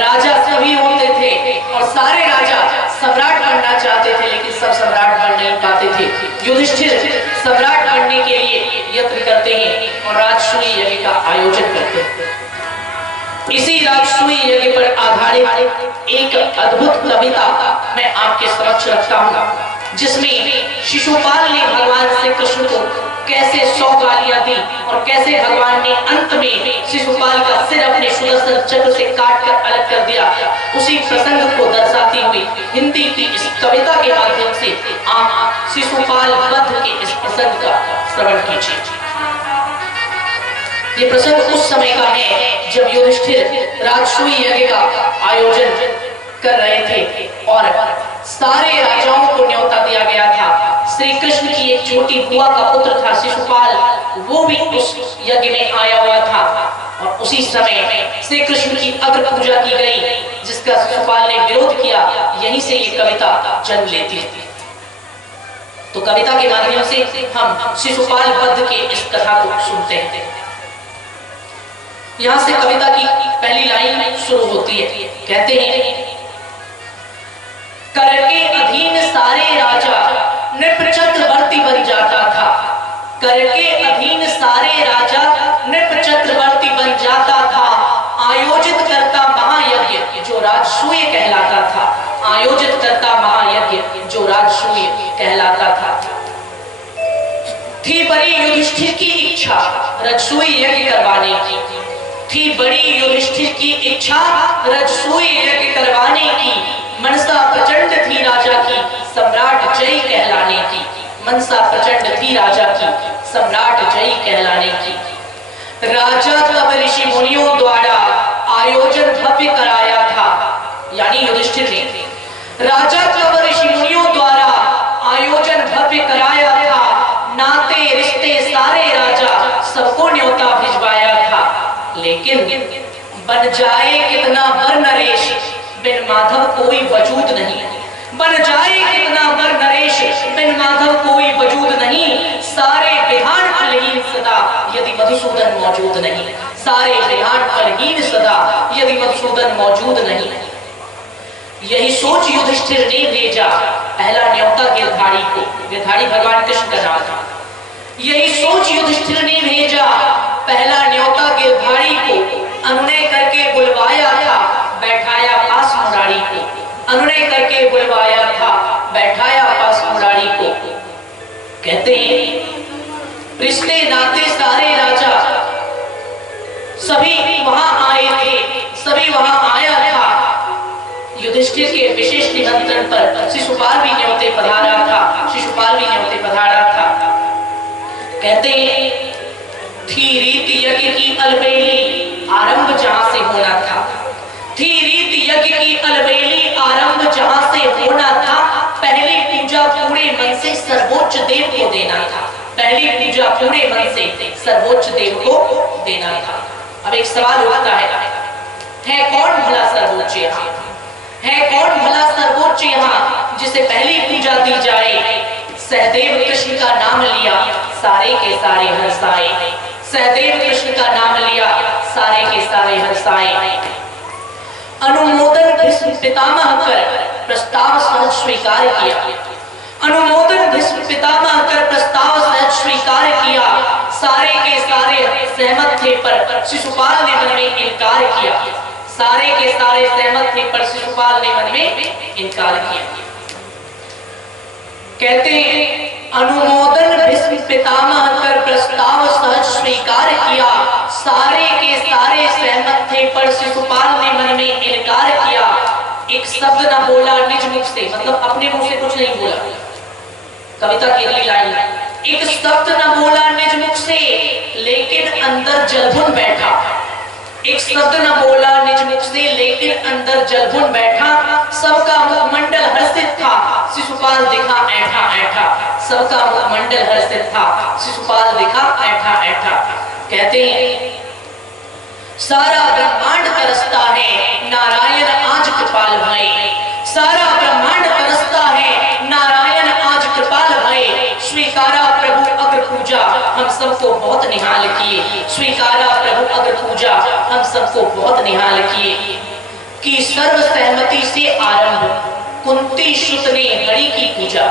राजा सभी होते थे और सारे राजा सम्राट बनना चाहते थे, लेकिन सब सम्राट बन नहीं पाते थे। युधिष्ठिर सम्राट बनने के लिए यत्न करते हैं और राजसूय यज्ञ का आयोजन करते हैं। इसी राजसूय यज्ञ पर आधारित एक अद्भुत कविता मैं आपके समक्ष रखता हूँ, जिसमें शिशुपाल ने भगवान श्री कृष्ण को कैसे 100 गालियां दी और कैसे भगवान ने अंत में शिशुपाल का सिर अपने सुदर्शन चक्र से काट कर अलग कर दिया, उसी प्रसंग को दर्शाती हुई हिंदी की इस कविता के माध्यम से आप शिशुपाल वध के इस प्रसंग का श्रवण कीजिए। ये प्रसंग उस समय का है जब युधिष्ठिर राजसूय यज्ञ का आयोजन कर रहे थे और सारे राजाओं को न्योता दिया गया था। श्री कृष्ण की एक छोटी बुआ का पुत्र था शिशुपाल, वो भी उस यज्ञ में आया हुआ था और उसी समय श्री कृष्ण की अग्र पूजा की गई, जिसका शिशुपाल ने विरोध किया। यहीं से ये कविता जन्म लेती है। तो कविता के माध्यम से हम शिशुपाल वध के इस कथा को सुनते हैं। यहां से कविता की पहली लाइन शुरू होती है। कहते हैं, कर के अधीन सारे राजा नृप चक्रवर्ती बन जाता था। कर के अधीन सारे राजा नृप चक्रवर्ती बन जाता था। आयोजित करता महायज्ञ जो राजसूय कहलाता था। आयोजित करता महायज्ञ जो राजसूय कहलाता था। थी बड़ी युधिष्ठिर की इच्छा राजसूय यज्ञ करवाने की। थी बड़ी युधिष्ठिर की इच्छा राजसूय यज्ञ करवाने की। मनसा प्रचंड थी राजा की सम्राट जय कहलाने की। मनसा प्रचंड थी राजा की सम्राट जय कहलाने की। राजा तब ऋषि मुनियों द्वारा आयोजन भव्य कराया था। यानी युधिष्ठिर ने राजा तब ऋषि मुनियों द्वारा आयोजन भव्य कराया था। नाते रिश्ते सारे राजा सबको न्योता भिजवाया था। लेकिन बन जाए कितना बर नरेश बिन माधव कोई वजूद नहीं। बन जाए कितना बर नरेश बिन माधव कोई वजूद नहीं। सारे विधान फलहीन सदा यदि मधुसूदन मौजूद नहीं। सारे विधान फलहीन सदा यदि मधुसूदन मौजूद नहीं। यही सोच युधिष्ठिर ने भेजा पहला न्योता गिरधारी को। गिरधारी भगवान कृष्ण का नाम था। यही सोच युधिष्ठिर ने भेजा पहला न्योता गिरधारी को। अनुनय करके बुलवाया था बैठाया पास मुरारी को। अनुनय करके बुलवाया था बैठाया पास मुरारी को। कहते हैं, रिश्ते नाते सारे राजा सभी वहां आए थे, सभी वहां आया था। युधिष्ठिर के विशेष निमंत्रण पर शिशुपाल भी न्योते पधारा था। शिशुपाल भी न्योते पधारा था। कहते हैं, थी रीति यज्ञ की अलबेली आरंभ जहां से होना था। थी रीति यज्ञ की अलबेली आरंभ जहां से होना था। पहली पूजा पूरे मन से सर्वोच्च देव को देना था। पहली पूजा पूरे मन से सर्वोच्च देव को देना था। अब एक सवाल उठता है कौन भला सर्वोच्च यहाँ? है कौन भला सर्वोच्च यहाँ जिसे पहली पूजा दी जाए? सहदेव कृष्ण का नाम लिया सारे के सारे हर्षाए। सहदेव कृष्ण का नाम लिया सारे के सारे हर्षाए। अनुमोदन भीष्म पितामह कर प्रस्ताव सहज स्वीकार किया। अनुमोदन भीष्म पितामह कर प्रस्ताव सहज स्वीकार किया। सारे के सारे सहमत थे पर शिशुपाल ने मन में इनकार किया। सारे के सारे सहमत थे पर शिशुपाल ने मन में इनकार किया। कहते हैं, अनुमोदन भीष्म पितामह कर प्रस्ताव सहज स्वीकार किया। सारे के सारे सहमत थे पर शिशुपाल ने मन में इनकार किया। एक शब्द न बोला निज मुख से, मतलब अपने मुंह से कुछ नहीं बोला। कविता की अगली लाइन, एक शब्द न बोला निज मुख से लेकिन अंदर जलभुन बैठा। एक शब्द न बोला निज मुख से लेकिन अंदर जलभुन बैठा। सबका मुखमंडल हर्षित था शिशुपाल दिखा ऐठा ऐठा। सबका मुखमंडल हर्षित था शिशुपाल दिखा ऐठा ऐठा। कहते हैं, सारा ब्रह्मांड तरसता है नारायण आज कृपाल भये। सारा ब्रह्मांड तरसता है नारायण आज कृपाल भये। स्वीकारा प्रभु अग्र पूजा हम सबको बहुत निहाल किए। स्वीकारा प्रभु अग्र पूजा हम सबको बहुत निहाल किए। कि सर्व सहमति से आरंभ कुंती सुत ने हरि की पूजा,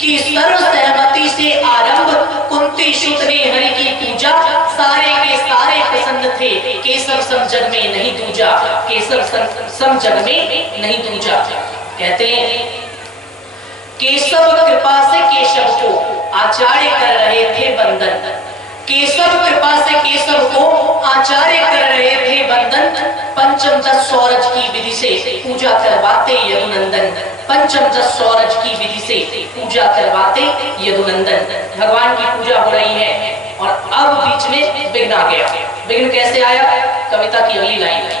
कि सर्व सहमति से आरंभ कुंती सुत ने हरि की पूजा, सारे के सारे प्रसन्न थे, केशव सम जग में नहीं दूजा, केशव सम जग में नहीं दूजा। कहते हैं केशव कृपा से केशव को आचार्य कर रहे थे वंदन, केशव कृपा से केशव को आचार्य कर रहे थे वंदन, पंचम दस सौरज की विधि से पूजा करवाते यदुनंदन, पंचम दस सौरज की विधि से पूजा करवाते यदुनंदन। भगवान की पूजा हो रही है और अब बीच में विघ्न आ गया। विघ्न कैसे आया? कविता की अगली लाइन है,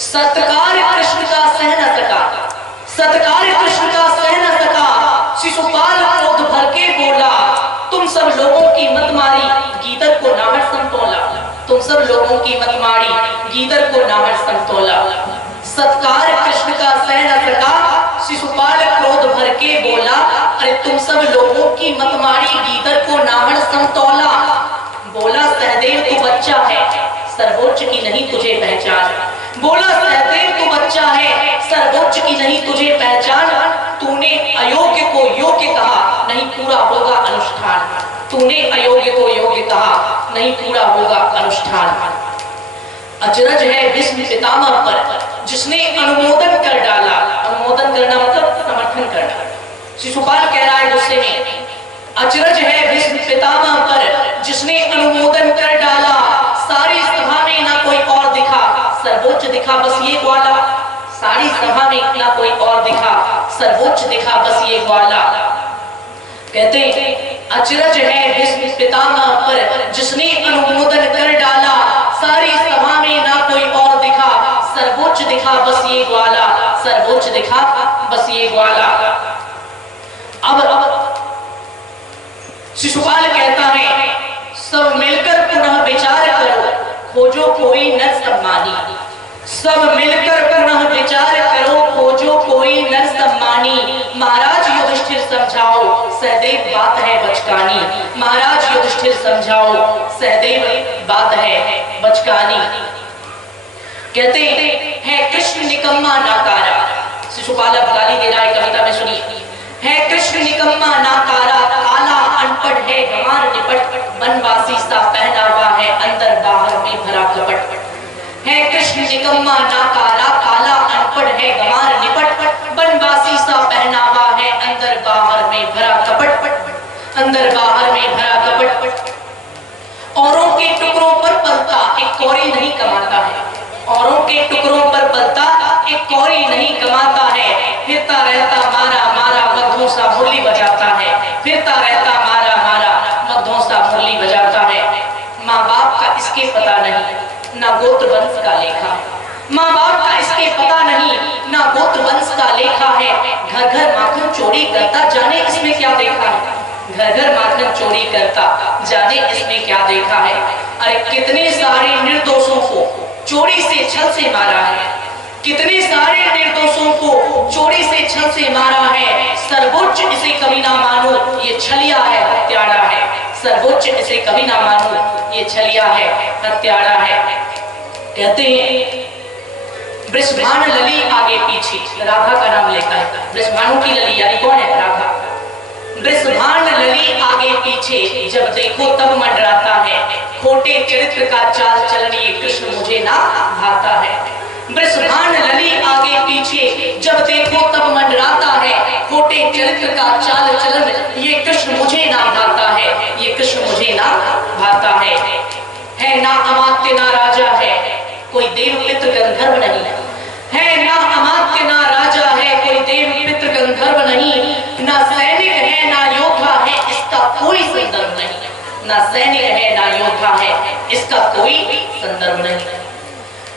सत्कार कृष्ण का सह न सका, सत्कार कृष्ण का सह न सका, शिशुपाल क्रोध भर के बोला, तुम सब लोगों की मत मारी गीदड़ को नाहर संतोला, तुम सब लोगों की मत मारी गीदड़ को नाहर संतोला। सत्कार कृष्ण का सह न सका, शिशुपाल क्रोध भर के बोला, अरे तुम सब लोगों की मत मारी गीदड़ को नाहर संतोला। बोला सहदेव तू बच्चा है, सर्वोच्च की नहीं तुझे पहचान, बोला सहदेव तू बच्चा है, सर्वोच्च की नहीं तुझे पहचान, तूने अयोग्य को योग्य कहा, नहीं पूरा होगा अनुष्ठान, तूने अयोग्य को योग्य कहा, नहीं पूरा होगा अनुष्ठान। अचरज है भीष्म पितामह पर जिसने अनुमोदन कर डाला, अनुमोदन करना मतलब समर्थन करना। शिशुपाल कह रहा है गुस्से में, अचरज है भीष्म पितामह पर जिसने अनुमोदन कर डाला, सारी सभा में ना कोई और दिखा, सर्वोच्च दिखा बस ये ग्वाला, सारी सभा में ना कोई और दिखा, सर्वोच्च दिखा बस ये ग्वाला। कहते अचरज है भीष्म पितामह पर जिसने अनुमोदन कर डाला, सारी सभा में ना कोई और दिखा, सर्वोच्च दिखा बस ये ग्वाला, सर्वोच्च दिखा बस ये ग्वाला। अब शिशुपाल कहता है सब मिलकर पुनः विचार करो, खोजो कोई नर सम्मानी, सब मिलकर पुनः विचार करो, खोजो कोई नर सम्मानी। महाराज युधिष्ठिर समझाओ सहदेव बात है बचकानी, महाराज युधिष्ठिर समझाओ सहदेव बात है बचकानी। कहते हैं कृष्ण निकम्मा नाकारा, शिशुपाल अब गाली दे रहा है कविता में, सुनिए। है कृष्ण निकम्मा नाकारा, काला अनपढ़ है गंवार निपट, बनवासी सा पहनावा है अंदर बाहर में भरा कपट। है कृष्ण निकम्मा नाकारा, काला अनपढ़ है गंवार निपट, बनवासी सा पहनावा है अंदर बाहर में भरा कपट, अंदर बाहर में भरा कपट। औरों के टुकड़ों पर पलता एक कौड़ी नहीं कमाता है, औरों के टुकड़ों पर पलता एक कौड़ी नहीं कमाता है, फिरता रहता मारा मारा मगधों सा मुरली बजाता है, फिरता रहता मारा मारा मगधों सा मुरली बजाता है। माँ बाप का इसके पता नहीं, ना गोत्र वंश का लेखा है, माँ बाप का इसके पता नहीं, ना गोत्र वंश का लेखा है। घर घर माखन चोरी करता, जाने इसमें क्या देखा है, घर घर माखन चोरी करता, जाने इसमें क्या देखा है। अरे कितने सारे निर्दोषों को चोरी से छल से मारा है, कितने सारे निर्दोषों को चोरी से छल से मारा है। सर्वोच्च इसे कभी ना मानो, ये छलिया है हत्यारा है, सर्वोच्च इसे कभी ना मानो, ये छलिया है हत्यारा है। कहते हैं वृषभानु लली आगे पीछे, राधा का नाम लेता है, वृषभानु की लली यानी कौन है? राधा। वृषभानु लली आगे पीछे, जब देखो तब मंडराता है, खोटे चरित्र का चाल चलन ये कृष्ण मुझे ना भाता है। वृषभानु लली आगे पीछे, जब देखो तब मंडराता है, खोटे चरित्र का चाल चलन ये कृष्ण मुझे ना भाता है, ये कृष्ण मुझे ना भाता है ना अमात्य ना राजा है, कोई देव पितृ गंधर्व नहीं है, ना अमात्य ना राजा है, कोई देव पितृ गंधर्व नहीं, ना सैनिक है ना योद्धा है, इसका कोई संदर्भ नहीं, ना सैनिक है ना योद्धा है, इसका कोई संदर्भ नहीं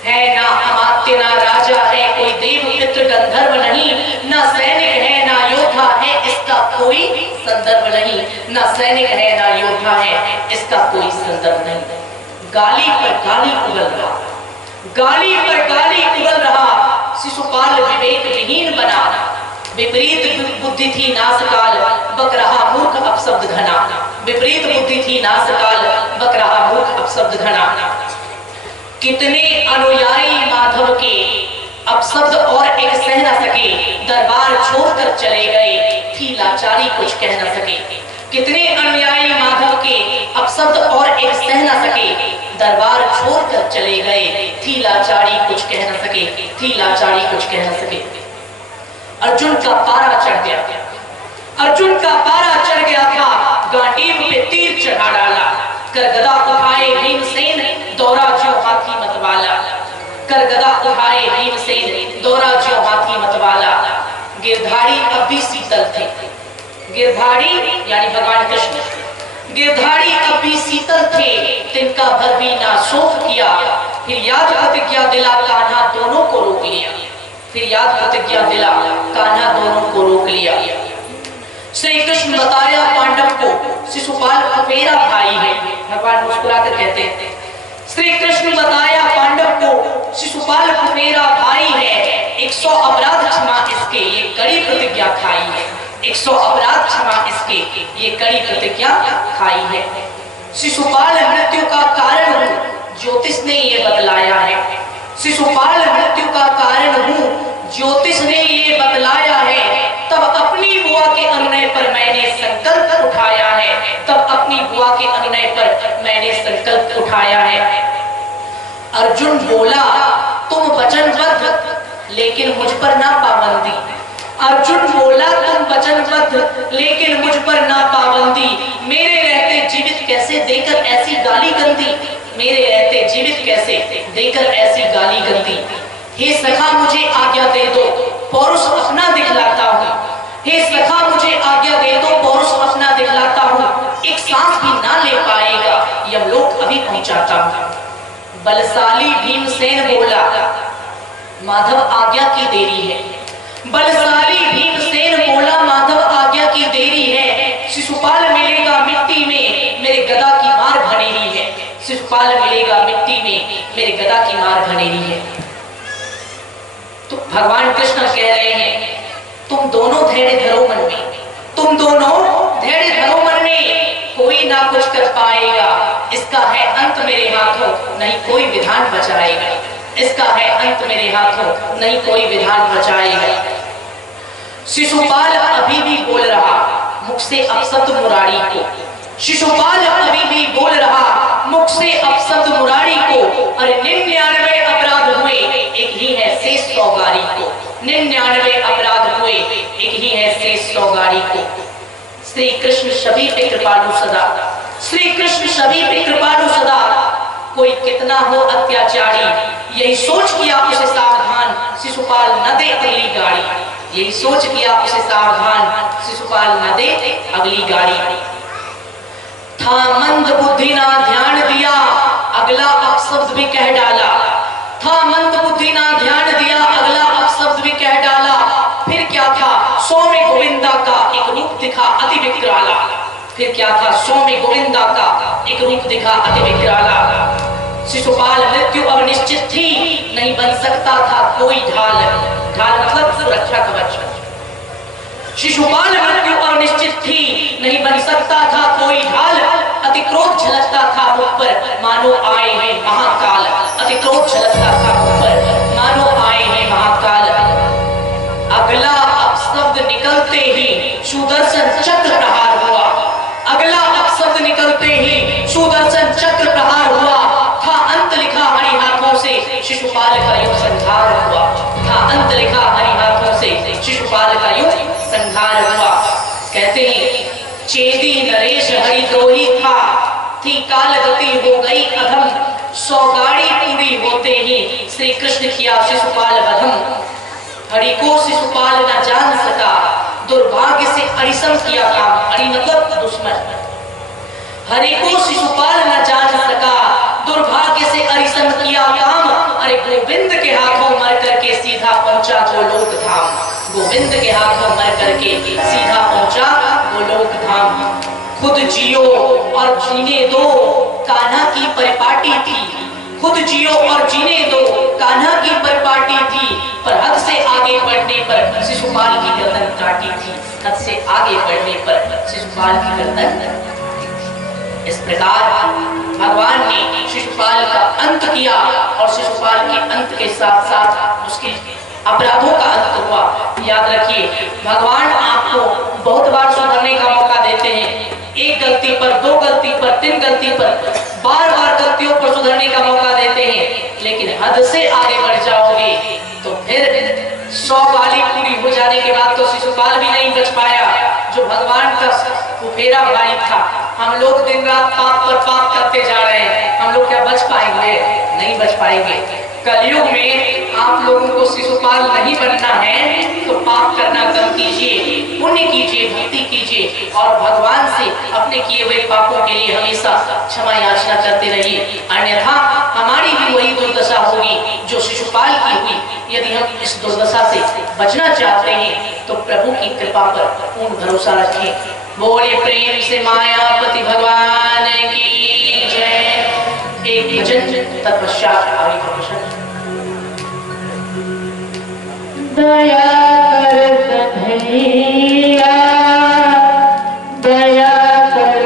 है। ना अमात्य ना राजा है, कोई देव पितृ गंधर्व नहीं, ना सैनिक है ना योद्धा है, इसका कोई संदर्भ नहीं, ना सैनिक है ना योद्धा है, इसका कोई संदर्भ नहीं। गाली पर गाली उगल रहा, गाली पर गाली उगल रहा, शिशुपाल विवेक विहीन बना, विपरीत बुद्धि थी नासकाल, बक रहा मूर्ख अपशब्द घना, विपरीत बुद्धि थी नासकाल, बक रहा मूर्ख अपशब्द घना। कितने अनुयायी माधव अपशब्द और एक सह न सके, दरबार छोड़कर चले गए, थी लाचारी कुछ कह न सके। कितने अनुयायी माधव के अपशब्द और एक सह न सके, दरबार छोड़कर चले गए, थी लाचारी कुछ कह न सके, थी लाचारी कुछ कह न सके। अर्जुन का पारा चढ़ गया, अर्जुन का पारा चढ़ गया था, गांडीव पे तीर चढ़ा डाला, कर गदा उठाए भीमसेन, दौरा ज्यों हाथी मतवाला, कर गदा उठाए भीमसेन, दौरा ज्यों हाथी मतवाला। गिरधारी अब भी शीतल थे, गिरधारी यानी भगवान कृष्ण, गिरधारी अब भी शीतल थे, तिनका भर भी ना शोक किया, फिर याद प्रतिज्ञा दिला कान्हा दोनों को रोक लिया, फिर याद प्रतिज्ञा दिला कान्हा दोनों को रोक लिया। श्री कृष्ण बताया पांडव को, शिशुपाल मेरा भाई है, भगवान मुस्कुराकर कहते हैं, श्री कृष्ण बताया पांडव को, शिशुपाल मेरा भाई है, 100 अपराध क्षमा इसके, ये कड़ी प्रतिज्ञा खाई है, 100 अपराध क्षमा इसके, ये कड़ी प्रतिज्ञा खाई है। शिशुपाल मृत्यु का कारण हूँ, ज्योतिष ने ये बतलाया है, शिशुपाल मृत्यु का कारण हूँ, ज्योतिष ने ये बतलाया है, तब अपनी बुआ के अनुनय पर मैंने संकल्प उठाया है, तब अपनी बुआ के अनुनय पर मैंने संकल्प उठाया है। अर्जुन बोला तुम वचनबद्ध लेकिन मुझ पर ना पाबंदी, अर्जुन बोला तुम वचनबद्ध लेकिन मुझ पर ना पाबंदी, मेरे रहते जीवित कैसे देकर ऐसी गाली गंदी, मेरे रहते जीवित कैसे देकर ऐसी गाली गंदी। हे सखा मुझे आज्ञा दे दो, पौरुष अपना दिखलाता हूँ, हे सखा मुझे आज्ञा दे दो, पौरुष अपना दिखलाता हूँ, एक सांस भी ना ले पाएगा, यमलोक अभी पहुंचाता हूँ। बलशाली भीमसेन बोला माधव आज्ञा की देरी है, बलशाली भीमसेन बोला माधव आज्ञा की देरी है, शिशुपाल मिलेगा मिट्टी में, मेरे गदा की मार भनेरी है, शिशुपाल मिलेगा मिट्टी में, मेरे गदा की मार भनेरी है। तो भगवान कृष्ण कह रहे हैं तुम दोनों धैर्य धरो मन में, तुम दोनों धैर्य धरो मन में, कोई ना कुछ कर पाएगा, इसका है अंत मेरे हाथों, नहीं कोई विधान बचाएगा, इसका है अंत मेरे हाथों, नहीं कोई विधान बचाएगा। शिशुपाल अभी भी बोल रहा मुख से अपशब्द मुरारी को, शिशुपाल अभी भी बोल रहा मुख से अपशब्द मुरारी को, अरे 99 अपराध हुए एक ही है शेष सौगारी को, 99 अपराध हुए एक ही है शेष सौगारी को। श्री कृष्ण सभी पे कृपालु सदा, श्री कृष्ण सभी पे कृपालु सदा, कोई कितना हो अत्याचारी, यही सोच किया उसे सावधान, शिशुपाल न दे अगली गाड़ी, यही सोच किया उसे सावधान, शिशुपाल न दे अगली गाड़ी। था मंद बुद्धि ना ध्यान दिया, अगला अपशब्द भी कह डाला, था मंद बुद्धि ना ध्यान दिया, अगला अपशब्द भी कह डाला, फिर क्या था सौम्य गोविंदा का एक रूप दिखा अति विकराला, फिर क्या था सौम्य गोविंदा का एक रूप दिखा अति विकराला। शिशुपाल मृत्यु अब निश्चित थी, नहीं बन सकता था कोई ढाल, ढाल मतलब सुरक्षा कवच। शिशुपाल मृत्यु अब निश्चित थी, नहीं बन सकता था कोई ढाल, अति क्रोध झलकता था मुख पर, मानो आए हैं महाकाल, अति क्रोध झलकता था मुख पर, मानो आए हैं महाकाल। अगला अपशब्द निकलते ही सुदर्शन चक्र प्रहार हुआ, अगला अपशब्द निकलते ही सुदर्शन चक्र प्रहार हुआ, था अंत लिखा हरि हाथों से शिशुपाल का युग संहार हुआ, था अंत लिखा हरि हाथों से शिशुपाल का युग संहार हुआ। कहते हैं चेदी नरेश हरिद्रोही था, थी काल गति हो गई अधम, सौगाड़ी पूरी होते ही श्री कृष्ण किया शिशुपाल वधम। हरि को शिशुपाल न जान सका, दुर्भाग्य से अरिसम किया काम, हरि मतलब दुश्मन, हरि को शिशुपाल न जान सका, दुर्भाग्य से अरिसम किया काम, अरे गोविंद के हाथों मर करके सीधा पहुंचा गोलोक धाम, गोविंद के हाथों मर करके सीधा पहुंचा गोलोक धाम। खुद जियो और जीने दो, कान्हा की परिपाटी थी, खुद जियो और जीने दो, कान्हा की परिपाटी थी, पर हद से आगे बढ़ने पर शिशुपाल की गर्दन काटी थी, हद से आगे बढ़ने पर शिशुपाल की गर्दन। इस प्रकार भगवान ने शिशुपाल का अंत किया और शिशुपाल के अंत के साथ साथ उसकी अपराधों का अंत हुआ। याद रखिए, भगवान आपको बहुत बार सुधरने का मौका देते हैं। एक गलती पर, दो गलती पर, तीन गलती पर, बार बार गलतियों पर सुधरने का मौका देते हैं। लेकिन हद से आगे बढ़ जाओगे तो फिर 100 बाली पूरी हो जाने के बाद तो शिशुपाल भी नहीं बच पाया, जो भगवान का फुफेरा भाई था। हम लोग दिन रात पाप पर पाप करते जा रहे हैं, हम लोग क्या बच पाएंगे? नहीं बच पाएंगे। कलयुग में आप लोगों को शिशुपाल नहीं बनना है तो पाप करना कम कीजिए, पुण्य कीजिए, भक्ति कीजिए और भगवान से अपने किए हुए पापों के लिए हमेशा क्षमा याचना करते रहिए। अन्यथा हमारी भी वही दुर्दशा होगी जो शिशुपाल की हुई। यदि हम इस दुर्दशा से बचना चाहते हैं तो प्रभु की कृपा पर पूर्ण भरोसा रखें। बोले प्रेम से मायापति भगवान की जय। एक भजन तत्पश्चात आगे का प्रश्न। दया कर कन्हैया, दया कर।